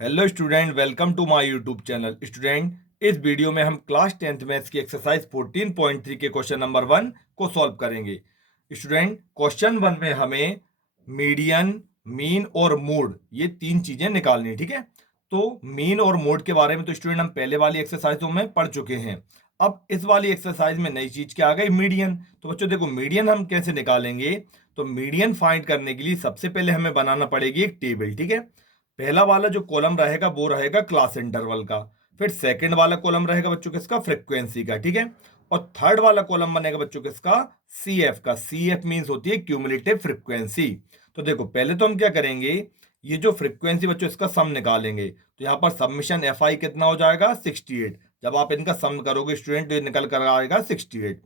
Hello student, welcome to my YouTube channel. Student, इस video में हम क्लास 10th मैथ्स की एक्सरसाइज 14.3 के क्वेश्चन नंबर 1 को सॉल्व करेंगे। स्टूडेंट, क्वेश्चन 1 में हमें मीडियन, मीन और मोड ये तीन चीजें निकालनी है। ठीक है, तो मीन और मोड के बारे में तो स्टूडेंट हम पहले वाली एक्सरसाइजों में पढ़ चुके हैं। अब इस वाली एक्सरसाइज में नई चीज क्या आ गई, मीडियन। तो बच्चों देखो, मीडियन हम कैसे निकालेंगे। तो मीडियन फाइंड करने के लिए सबसे पहले हमें बनाना पड़ेगी एक टेबल। ठीक है, पहला वाला जो कॉलम रहेगा वो रहेगा क्लास इंटरवल का। फिर सेकंड वाला कॉलम रहेगा बच्चों किसका, फ्रीक्वेंसी का। ठीक है, और थर्ड वाला कॉलम बनेगा बच्चों किसका, सी एफ का। सी एफ मीन्स होती है क्यूमुलेटिव फ्रीक्वेंसी। तो देखो, पहले तो हम क्या करेंगे, ये जो फ्रीक्वेंसी बच्चों इसका सम निकालेंगे। तो यहाँ पर सबमिशन एफ आई कितना हो जाएगा, 68। जब आप इनका सम करोगे स्टूडेंट तो ये निकल कर आएगा 68।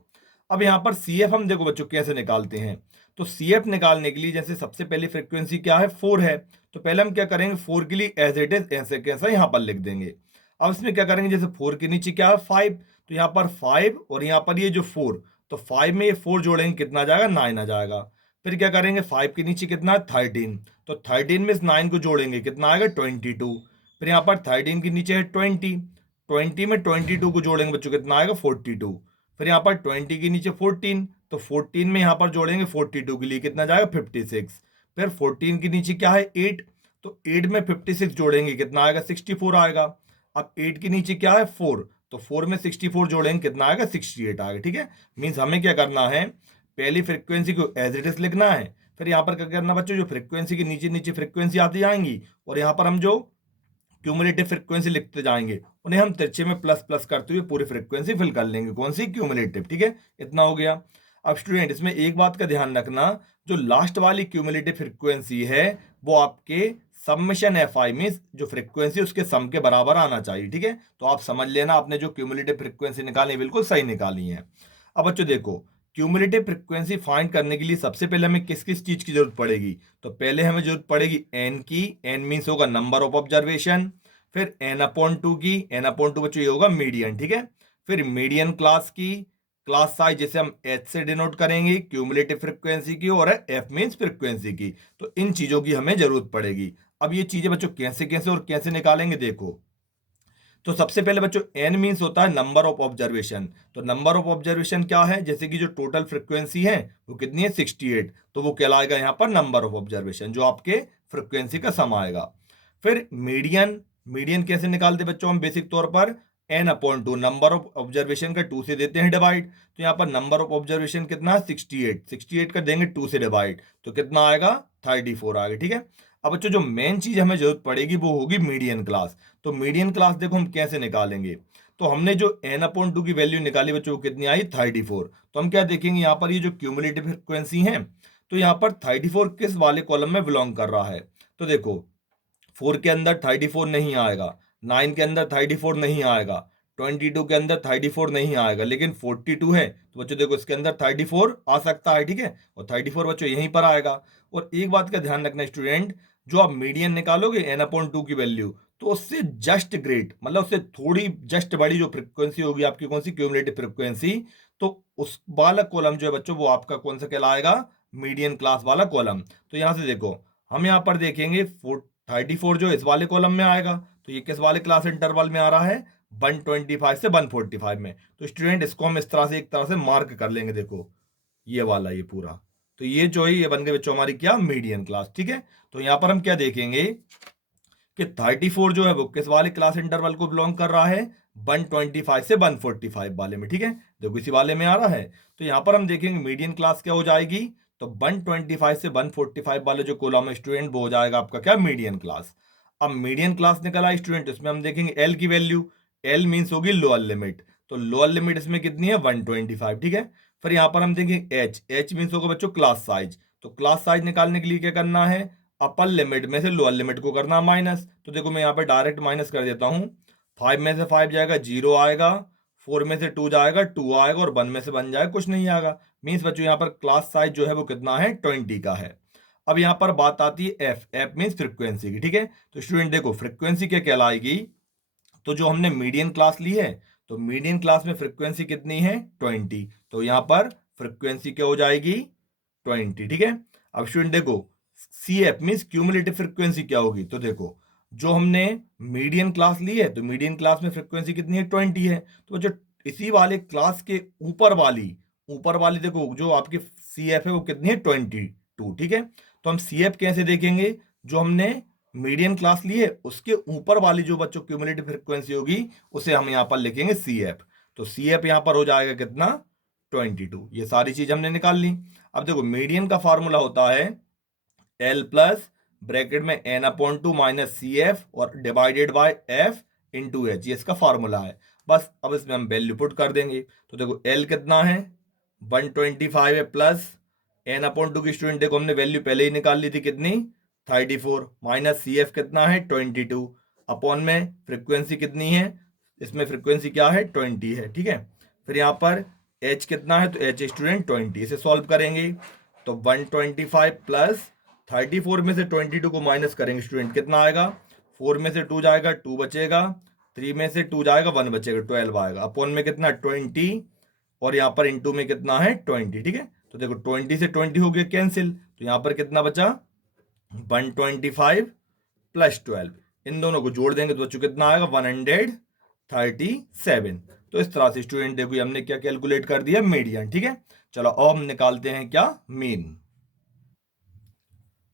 अब यहाँ पर सी एफ हम देखो बच्चों कैसे निकालते हैं। तो सी एफ निकालने के लिए जैसे सबसे पहली फ्रीक्वेंसी क्या है, 4 है। तो पहले हम क्या करेंगे, 4 के लिए एज इट इज ऐसे कैसा यहाँ पर लिख देंगे। अब इसमें क्या करेंगे, जैसे 4 के नीचे क्या है, 5। तो यहाँ पर 5 और यहाँ पर ये जो 4, तो 5 में ये 4 जोड़ेंगे कितना आ जाएगा, 9 आ जाएगा। फिर क्या करेंगे, 5 के नीचे कितना है, 13। तो 13 में इस 9 को जोड़ेंगे कितना आएगा, 22। फिर यहाँ पर 13 के नीचे है 20। 20 में 22 को जोड़ेंगे बच्चों कितना आएगा, 42। फिर यहाँ पर 20 के नीचे 14। तो 14 में यहाँ पर जोड़ेंगे 42 के लिए कितना जाएगा, 56। फिर 14 के नीचे क्या है, 8। तो 8 में 56 जोड़ेंगे कितना आएगा, 64 आएगा। अब 8 के नीचे क्या है, 4। तो 4 में 64 जोड़ेंगे कितना आएगा, 68 आएगा। ठीक है, मीन्स हमें क्या करना है, पहली फ्रीक्वेंसी को एज इट इज लिखना है। फिर यहाँ पर क्या करना बच्चों, जो फ्रीक्वेंसी के नीचे नीचे फ्रीक्वेंसी आती जाएंगी और यहाँ पर हम जो क्यूमुलेटिव फ्रीक्वेंसी लिखते जाएंगे उन्हें हम तिरछे में प्लस प्लस करते हुए पूरी फ्रीक्वेंसी फिल कर लेंगे, कौन सी, क्यूमुलेटिव। ठीक है, इतना हो गया। अब स्टूडेंट इसमें एक बात का ध्यान रखना, जो लास्ट वाली क्यूमुलेटिव फ्रीक्वेंसी है वो आपके सबमिशन एफ आई मीन जो फ्रीक्वेंसी उसके सम के बराबर आना चाहिए। ठीक है, तो आप समझ लेना आपने जो क्यूमुलेटिव फ्रीक्वेंसी निकाली बिल्कुल सही निकाली है। अब बच्चों देखो, क्यूमुलेटिव फ्रीक्वेंसी फाइंड करने के लिए सबसे पहले हमें किस किस चीज की जरूरत पड़ेगी। तो पहले हमें जरूरत पड़ेगी एन की। एन मीन्स होगा नंबर ऑफ ऑब्जर्वेशन। फिर एन अपॉन टू की। एन अपॉन टू बच्चों ये होगा मीडियन। ठीक है, फिर मीडियन क्लास की। क्लास साइज जैसे हम एच से डिनोट करेंगे क्यूमुलेटिव फ्रीक्वेंसी की, और एफ मीन्स फ्रीक्वेंसी की। तो इन चीजों की हमें जरूरत पड़ेगी। अब ये चीजें बच्चों कैसे कैसे और कैसे निकालेंगे देखो। तो सबसे पहले बच्चों एन मीन्स होता है नंबर ऑफ ऑब्जर्वेशन। तो नंबर ऑफ ऑब्जर्वेशन क्या है, जैसे कि जो टोटल फ्रीक्वेंसी है वो कितनी है, 68। तो वो कहलाएगा यहाँ पर नंबर ऑफ ऑब्जर्वेशन, जो आपके फ्रीक्वेंसी का सम आएगा। फिर मीडियन। मीडियन कैसे निकालते बच्चों हम, बेसिक तौर पर n upon two, number of observation का 2 से देते हैं डिवाइड। तो यहाँ पर नंबर ऑफ ऑब्जर्वेशन कितना है, 68। 68 का देंगे 2 से डिवाइड तो कितना आएगा, 34 आएगा। ठीक है, अब बच्चों जो मेन चीज हमें जरूरत पड़ेगी वो होगी मीडियन क्लास। तो मीडियन क्लास देखो हम कैसे निकालेंगे। तो हमने जो एन अपॉन टू की वैल्यू निकाली बच्चों वो कितनी आई, 34। तो हम क्या देखेंगे यहाँ पर, ये जो क्यूमुलेटिव फ्रिक्वेंसी है तो यहाँ पर 34 किस वाले कॉलम में बिलोंग कर रहा है। तो देखो, 4 के अंदर 34 नहीं आएगा, 9 के अंदर 34 नहीं आएगा, 22 के अंदर 34 नहीं आएगा, लेकिन 42 है तो बच्चों देखो इसके अंदर 34 आ सकता है। ठीक है, और 34 बच्चों यहीं पर आएगा। और एक बात का ध्यान रखना स्टूडेंट, जो आप मीडियन निकालोगे एन अपॉन टू की वैल्यू, तो उससे जस्ट ग्रेट मतलब उससे थोड़ी जस्ट बड़ी जो फ्रिक्वेंसी होगी आपकी, कौन सी, क्यूमुलेटिव फ्रिक्वेंसी, तो उस वाला कॉलम जो है बच्चों वो आपका कौन सा कहलाएगा, मीडियन क्लास वाला कॉलम। तो यहां से देखो, हम यहां पर देखेंगे 34 जो इस वाले कॉलम में आएगा, तो ये किस वाले क्लास इंटरवल में आ रहा है, 125 से 145 में। तो स्टूडेंट इसको हम इस तरह से एक तरह से मार्क कर लेंगे, देखो ये वाला ये पूरा। तो ये जो है ये बन गए बच्चों हमारी क्या, मीडियन क्लास। ठीक है, तो यहां पर हम क्या देखेंगे कि 34 जो है वो किस वाले क्लास इंटरवल को बिलोंग कर रहा है, 125 से 145 वाले में। ठीक है, देखो इसी वाले में आ रहा है। तो यहां पर हम देखेंगे मीडियन क्लास क्या हो जाएगी, तो 125 से 145 वाले जो कॉलम है स्टूडेंट वो हो जाएगा आपका क्या, मीडियन क्लास। अब मीडियन क्लास निकल आए स्टूडेंट, इसमें हम देखेंगे एल की वैल्यू। एल मीन्स होगी लोअर लिमिट। तो लोअर लिमिट इसमें कितनी है, 125। ठीक है, फिर यहां पर हम देखेंगे एच। एच मीन्स होगा बच्चों क्लास साइज। तो क्लास साइज निकालने के लिए क्या करना है, अपर लिमिट में से लोअर लिमिट को करना माइनस। तो देखो मैं यहाँ पे डायरेक्ट माइनस कर देता हूँ। 5 में से 5 जाएगा, 0 आएगा। 4 में से 2 जाएगा, 2 आएगा। और 1 में से 1 जाएगा, कुछ नहीं आएगा। मीन्स बच्चों यहाँ पर क्लास साइज जो है वो कितना है, 20 का है। अब यहाँ पर बात आती है एफ। एफ मीन्स फ्रिक्वेंसी की। ठीक है, तो स्टूडेंट देखो फ्रिक्वेंसी क्या कहलाएगी, तो जो हमने मीडियन क्लास ली है तो मीडियन क्लास में फ्रिक्वेंसी कितनी है, 20। तो यहाँ पर फ्रिक्वेंसी क्या हो जाएगी, 20। ठीक है, अब स्टूडेंट देखो C F means cumulative frequency क्या होगी। तो देखो जो हमने मीडियन क्लास ली है, तो मीडियन क्लास में फ्रीक्वेंसी कितनी है, 20 है। तो जो इसी वाले क्लास के ऊपर वाली देखो जो आपकी सी एफ है वो कितनी है, 22, ठीक है। तो हम सी एफ कैसे देखेंगे, जो हमने मीडियन क्लास ली है उसके ऊपर वाली जो बच्चों क्यूमुलेटिव फ्रीक्वेंसी होगी उसे हम यहाँ पर लिखेंगे सी एफ। तो सी एफ यहाँ पर हो जाएगा कितना, 22। ये सारी चीज हमने निकाल ली। अब देखो मीडियन का फॉर्मूला होता है एल प्लस ब्रैकेट में N upon two minus C F और divided by F into H, ये इसका फॉर्मूला है। बस अब इसमें हम वैल्यू पुट कर देंगे। तो देखो एल कितना है, 125 है, प्लस एन अपॉन टू की स्टूडेंट देखो हमने वैल्यू पहले ही निकाल ली थी कितनी, 34, माइनस सी एफ कितना है, 22, अपॉन में फ्रिक्वेंसी कितनी है, इसमें फ्रिक्वेंसी क्या है, 20 है, ठीक है। फिर यहाँ पर एच कितना है, तो एच स्टूडेंट 20, इसे सॉल्व करेंगे तो 125 प्लस 34 में से 22 को माइनस करेंगे स्टूडेंट, कितना आएगा, 4 में से 2 जाएगा 2 बचेगा, 3 में से 2 जाएगा 1 बचेगा, 12 आएगा, अपॉन में कितना 20, और यहाँ पर इंटू में कितना है 20, ठीक है। तो देखो 20 से 20 हो गया कैंसिल, तो यहाँ पर कितना बचा, 125 प्लस 12, इन दोनों को जोड़ देंगे तो बच्चों कितना आएगा, 137। तो इस तरह से स्टूडेंट देखो ये हमने क्या कैलकुलेट कर दिया, मीडियन, ठीक है। चलो अब हम निकालते हैं क्या, मीन।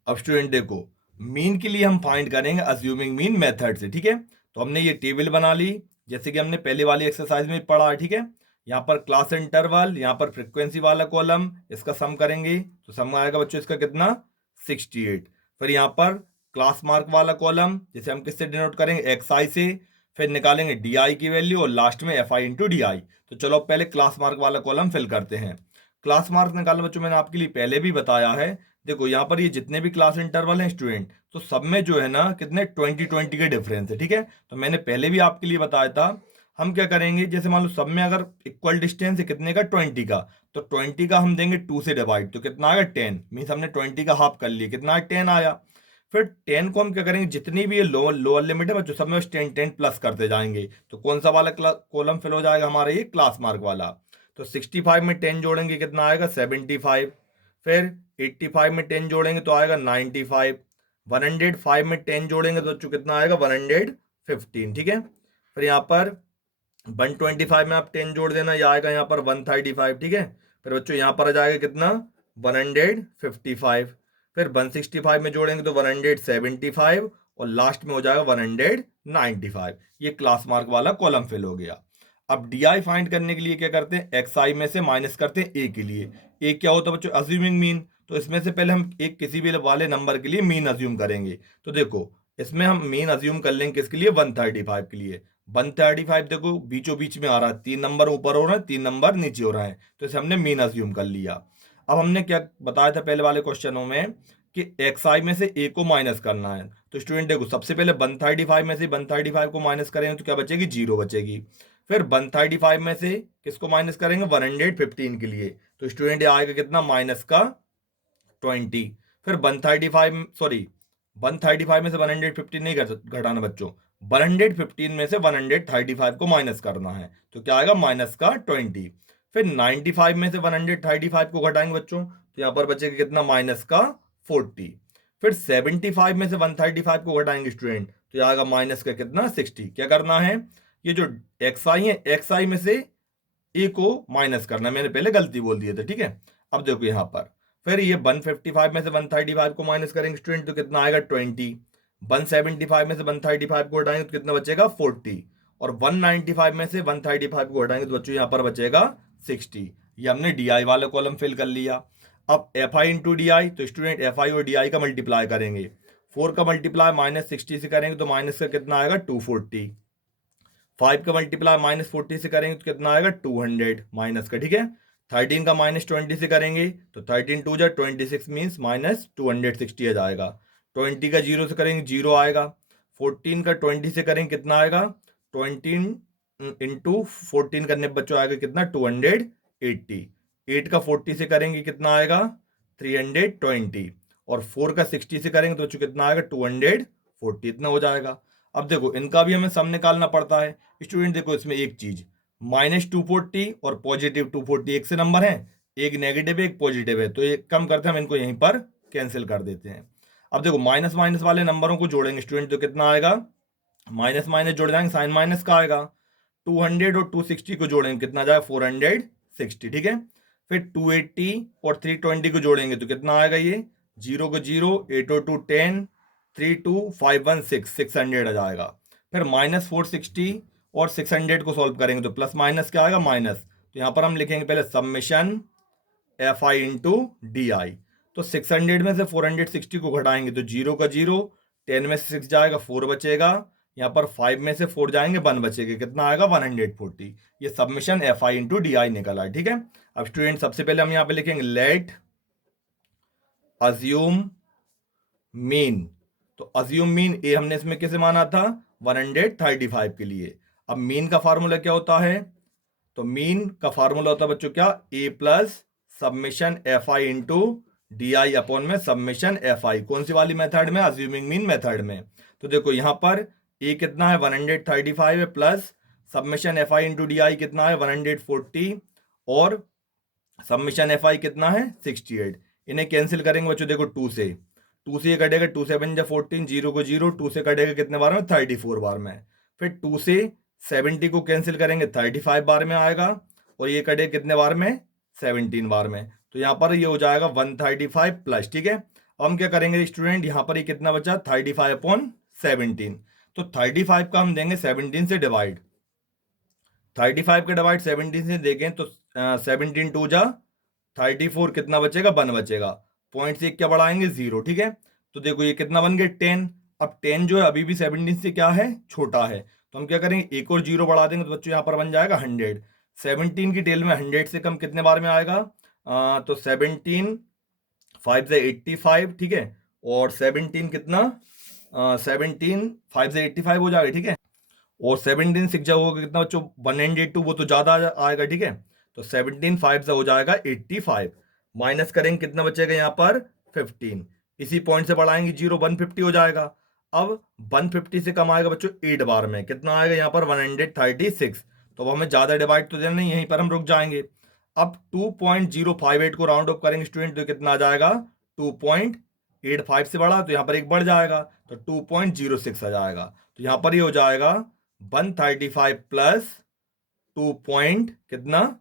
अब स्टूडेंट देखो मीन के लिए हम फाइंड करेंगे अज्यूमिंग मीन मेथड से, ठीक है। तो हमने ये टेबल बना ली जैसे कि हमने पहले वाली एक्सरसाइज में पढ़ा है, ठीक है। यहाँ पर क्लास इंटरवल, यहाँ पर फ्रीक्वेंसी वाला कॉलम, इसका सम करेंगे तो सम आएगा बच्चों इसका कितना, 68। फिर यहाँ पर क्लास मार्क वाला कॉलम, जैसे हम किससे डिनोट करेंगे, एक्स आई से, फिर निकालेंगे डी आई की वैल्यू और लास्ट में एफ आई इंटू डी आई। तो चलो अब पहले क्लास मार्क वाला कॉलम फिल करते हैं। क्लास मार्क निकालना बच्चों मैंने आपके लिए पहले भी बताया है। देखो यहाँ पर ये जितने भी क्लास इंटरवल हैं स्टूडेंट, तो सब में जो है ना कितने 20-20 के डिफरेंस है, ठीक है। तो मैंने पहले भी आपके लिए बताया था, हम क्या करेंगे, जैसे मान लो सब में अगर इक्वल डिस्टेंस है कितने का, 20 का, तो 20 का हम देंगे 2 से डिवाइड, तो कितना आएगा 10, मीन्स हमने 20 का हाफ कर लिया, कितना 10 आया। फिर 10 को हम क्या करेंगे, जितनी भी ये लोअर लिमिट है बच्चों सब में बस 10-10 प्लस करते जाएंगे, तो कौन सा वाला कॉलम फिल हो जाएगा हमारा, ये क्लास मार्क वाला। तो 65 में 10 जोड़ेंगे कितना आएगा, 75। फिर 85 में 10 जोड़ेंगे तो आएगा 95। 105 में 10 जोड़ेंगे तो बच्चों कितना आएगा, 115, ठीक है। फिर यहाँ पर 125 में आप 10 जोड़ देना, यह आएगा यहाँ पर 135, ठीक है। फिर बच्चों यहाँ पर आ जाएगा कितना, 155। फिर 165 में जोड़ेंगे तो 175, और लास्ट में हो जाएगा 195। ये क्लास मार्क वाला कॉलम फिल हो गया। अब डी आई फाइंड करने के लिए क्या करते हैं, एक्स आई में से माइनस करते हैं ए के लिए। ए क्या होता है बच्चों, अज्यूमिंग मीन। तो इसमें से पहले हम एक किसी भी वाले नंबर के लिए मीन अज्यूम करेंगे। तो देखो इसमें हम मीन अज्यूम कर लेंगे किसके लिए, 135 के लिए। 135 देखो बीचों बीच में आ रहा है, 3 नंबर ऊपर हो रहा है, 3 नंबर नीचे हो रहा है, तो इसे हमने मीन अज्यूम कर लिया। अब हमने क्या बताया था पहले वाले क्वेश्चनों में कि एक्स आई में से ए को माइनस करना है। तो स्टूडेंट देखो सबसे पहले 135 में से 135 को माइनस करेंगे तो क्या बचेगी, 0 बचेगी। फिर 135 में से किसको माइनस करेंगे, 115 के लिए, तो स्टूडेंट आएगा कितना, माइनस का 20। फिर 135 सॉरी 135 में से 115 नहीं घटाना बच्चों, 115 में से 135 को माइनस करना है, तो क्या आएगा, माइनस का 20। फिर 95 में से 135 को घटाएंगे बच्चों, तो यहाँ पर बचेगा कितना, माइनस का 40। फिर 75 में से 135 को घटाएंगे स्टूडेंट, तो यह आएगा माइनस का कितना, 60। क्या करना है, ये जो एक्स आई है, एक्स आई में से ए को माइनस करना है, मैंने पहले गलती बोल दिया था, ठीक है। अब देखो यहाँ पर फिर ये 155 में से 135 को माइनस करेंगे स्टूडेंट, तो कितना आएगा 20। 175 में से 135 को हटाएंगे तो कितना बचेगा, 40। और 195 में से 135 को हटाएंगे तो बच्चों यहाँ पर बचेगा 60। ये हमने डी आई वाला कॉलम फिल कर लिया। अब एफ आई इंटू डी आई, तो स्टूडेंट एफ आई और डी आई का मल्टीप्लाई करेंगे। 4 का मल्टीप्लाई माइनस 60 से करेंगे तो माइनस का कितना आएगा, 240। 5 का मल्टीप्लाई माइनस 40 से करेंगे तो कितना आएगा, 200 माइनस का, ठीक है। 13 का माइनस 20 से करेंगे तो 13 टू जा 26 मीन्स माइनस 260 आ जाएगा। 20 का 0 से करेंगे 0 आएगा। 14 का 20 से करेंगे कितना आएगा, 20 इंटू 14 करने पर बच्चों आएगा कितना, 280। 8 का 40 से करेंगे कितना आएगा, 320। और 4 का 60 से करेंगे तो बच्चों कितना आएगा, 240, इतना हो जाएगा। अब देखो इनका भी हमें सम निकालना पड़ता है स्टूडेंट। देखो इसमें एक चीज, -240 और +240 एक से नंबर है, एक नेगेटिव है एक पॉजिटिव है, तो ये कम करते हैं हम इनको यहीं पर कैंसिल कर देते हैं। अब देखो माइनस माइनस वाले नंबरों को जोड़ेंगे स्टूडेंट तो कितना आएगा, माइनस माइनस जोड़ जाएंगे साइन माइनस का आएगा। 200 और 260 को जोड़ेंगे कितना जाएगा, 460, ठीक है। फिर 280 और 320 को जोड़ेंगे तो कितना आएगा, ये 0 को 0, 8 और 2 10, 3 2 5 1 6, 600 आ जाएगा। फिर माइनस 460 और 600 को सॉल्व करेंगे तो प्लस माइनस क्या आएगा, माइनस। तो यहाँ पर हम लिखेंगे पहले summation F I into D आई। तो 600 में से 460 को घटाएंगे तो 0 का 0, 10 में से 6 जाएगा 4 बचेगा, यहाँ पर 5 में से 4 जाएंगे 1 बचेगा, कितना आएगा 140। ये submission F I into D आई निकला, ठीक है। अब स्टूडेंट सबसे पहले हम यहाँ पे लिखेंगे लेट अज्यूम मीन। तो अज्यूम मीन ए हमने इसमें कैसे माना था, 135 के लिए। अब मीन का फार्मूला क्या होता है, तो मीन का फार्मूला होता है बच्चों क्या, A plus summation F I into D I upon में सबमिशन एफ आई। कौन सी वाली मेथड में, अज्यूमिंग मीन मेथड में। तो देखो यहाँ पर ए कितना है 135 है, plus summation F I into D आई कितना है 140, और सबमिशन एफ आई कितना है 68। इन्हें कैंसिल करेंगे बच्चों, देखो 2 से ये कटेगा, 2 7 जा 14, 0 को 0, 2 से कटेगा कितने बार में, 34 बार में। फिर 2 से 70 को कैंसिल करेंगे 35 बार में आएगा, और ये कटेगा कितने बार में, 17 बार में। तो यहाँ पर ये हो जाएगा 135 प्लस, ठीक है। अब हम क्या करेंगे स्टूडेंट, यहाँ पर ये कितना बचा 35 अपॉन 17। तो 35 का हम देंगे 17 से डिवाइड, 35 का डिवाइड 17 से देंगे तो 17 2 जा 34, कितना बचेगा 1 बचेगा, पॉइंट से क्या बढ़ाएंगे 0, ठीक है। तो देखो ये कितना बन गया 10। अब 10 जो है अभी भी 17 से क्या है, छोटा है, तो हम क्या करेंगे एक और 0 बढ़ा देंगे तो बच्चों यहाँ पर बन जाएगा 100। 17 की टेल में 100 से कम कितने बार में आएगा, तो 17 5 से 85, ठीक है, और 17 कितना 17 5 से 85 हो जाएगा, ठीक है। और 17 6 जब होगा कितना बच्चों 102, वो तो ज्यादा आएगा, ठीक है। तो 17 5 से हो जाएगा 85, माइनस करेंगे कितना बचेगा यहाँ पर 15, इसी पॉइंट से बढ़ाएंगे 0, 150 हो जाएगा। अब 150 से कम आएगा बच्चों 8 बार में, कितना आएगा यहाँ पर 136। तो अब हमें ज्यादा डिवाइड तो देना नहीं, यहीं पर हम रुक जाएंगे। अब 2.058 को राउंड ऑफ करेंगे स्टूडेंट तो कितना आ जाएगा 2.85 से बढ़ा तो यहाँ पर एक बढ़ जाएगा तो 2.06 आ जाएगा। तो यहाँ पर ये हो जाएगा 135 प्लस 2 पॉइंट कितना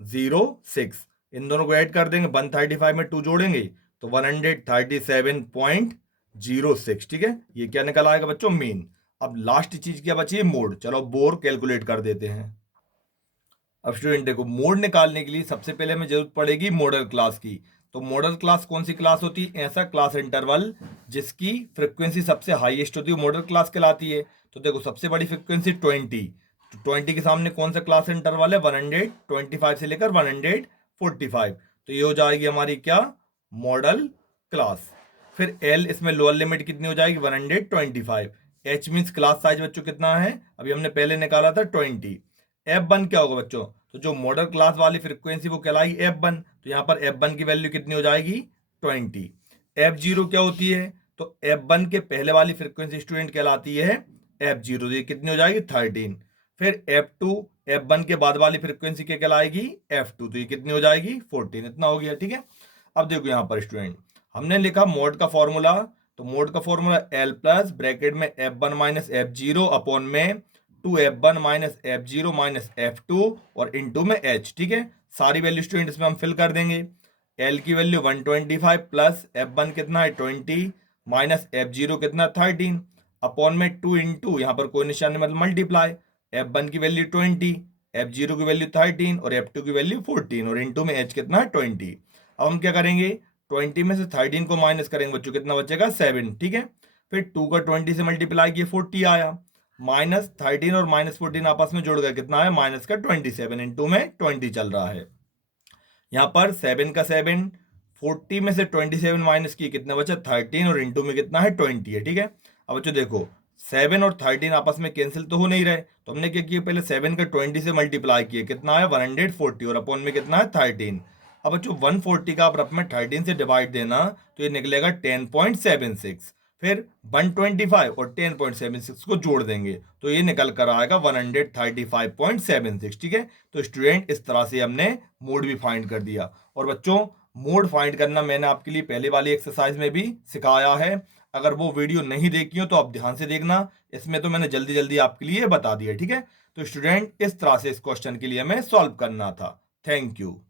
06, इन दोनों को ऐड कर देंगे, 135 में 2 जोड़ेंगे तो 137.06, ठीक है। ये क्या निकल आएगा बच्चों, मीन। अब लास्ट चीज क्या बची है, मोड। चलो बोर कैलकुलेट कर देते हैं। अब स्टूडेंट देखो मोड निकालने के लिए सबसे पहले हमें जरूरत पड़ेगी मॉडल क्लास की। तो मॉडल क्लास कौन सी क्लास होती है, ऐसा क्लास इंटरवल जिसकी फ्रिक्वेंसी सबसे हाईएस्ट होती है मॉडल क्लास कहलाती है। तो देखो सबसे बड़ी फ्रिक्वेंसी 20, तो 20 के सामने कौन सा क्लास इंटरवल है 125 से लेकर 145, तो ये हो जाएगी हमारी क्या, मॉडल क्लास। फिर एल इसमें लोअर लिमिट कितनी हो जाएगी 125। एच मीन्स क्लास साइज बच्चों कितना है, अभी हमने पहले निकाला था 20। F1 क्या होगा बच्चों, तो जो मॉडल क्लास वाली फ्रीक्वेंसी वो कहलाएगी F1, तो यहाँ पर F1 की वैल्यू कितनी हो जाएगी 20। F0 क्या होती है, तो F1 के पहले वाली फ्रीक्वेंसी स्टूडेंट कहलाती है F0, तो ये कितनी हो जाएगी 13। फिर F2 F1 के बाद वाली फ्रीक्वेंसी क्या कहलाएगी F2, तो ये कितनी हो जाएगी 14। इतना हो गया, ठीक है। अब देखो यहाँ पर स्टूडेंट हमने लिखा मोड का फॉर्मूला, तो मोड का फॉर्मूला L प्लस ब्रैकेट में F1 माइनस F0 अपॉन में 2F1 minus F0 minus F2 और इनटू में H, ठीक है। सारी वैल्यू स्टूडेंट इसमें हम फिल कर देंगे। L की वैल्यू 125 प्लस F1 कितना है 20 माइनस F0 कितना 13 अपॉन में 2 इंटू यहाँ पर कोई निशान नहीं मतलब मल्टीप्लाई, F1 की वैल्यू 20, F0 की वैल्यू 13 और F2 की वैल्यू 14 और इनटू में H कितना है 20। अब हम क्या करेंगे 20 में से 13 को माइनस करेंगे बच्चों, कितना बचेगा 7, ठीक है। फिर 2 का 20 से मल्टीप्लाई किया 40 आया, माइनस 13 और माइनस 14 आपस में जुड़ गए, कितना है माइनस का 27, इनटू में 20 चल रहा है। यहाँ पर 7 का 7, 40 में से 27 माइनस की कितना बचा 13 और इनटू में कितना है 20 है, ठीक है। अब बच्चों देखो 7 और 13 आपस में कैंसिल तो हो नहीं रहे, तो हमने क्या किया पहले 7 का 20 से मल्टीप्लाई किया, कितना है 140 और अपॉन में कितना है 13। अब बच्चों 140 का आप रफ में 13 से डिवाइड देना तो ये निकलेगा 10.76, फिर 125 और 10.76 को जोड़ देंगे तो ये निकल कर आएगा 135.76, ठीक है। तो स्टूडेंट इस तरह से हमने मोड भी फाइंड कर दिया। और बच्चों मोड फाइंड करना मैंने आपके लिए पहले वाली एक्सरसाइज में भी सिखाया है। अगर वो वीडियो नहीं देखी हो तो आप ध्यान से देखना, इसमें तो मैंने जल्दी जल्दी आपके लिए बता दिया, ठीक है। तो स्टूडेंट, इस तरह से इस क्वेश्चन के लिए हमें सॉल्व करना था। Thank you.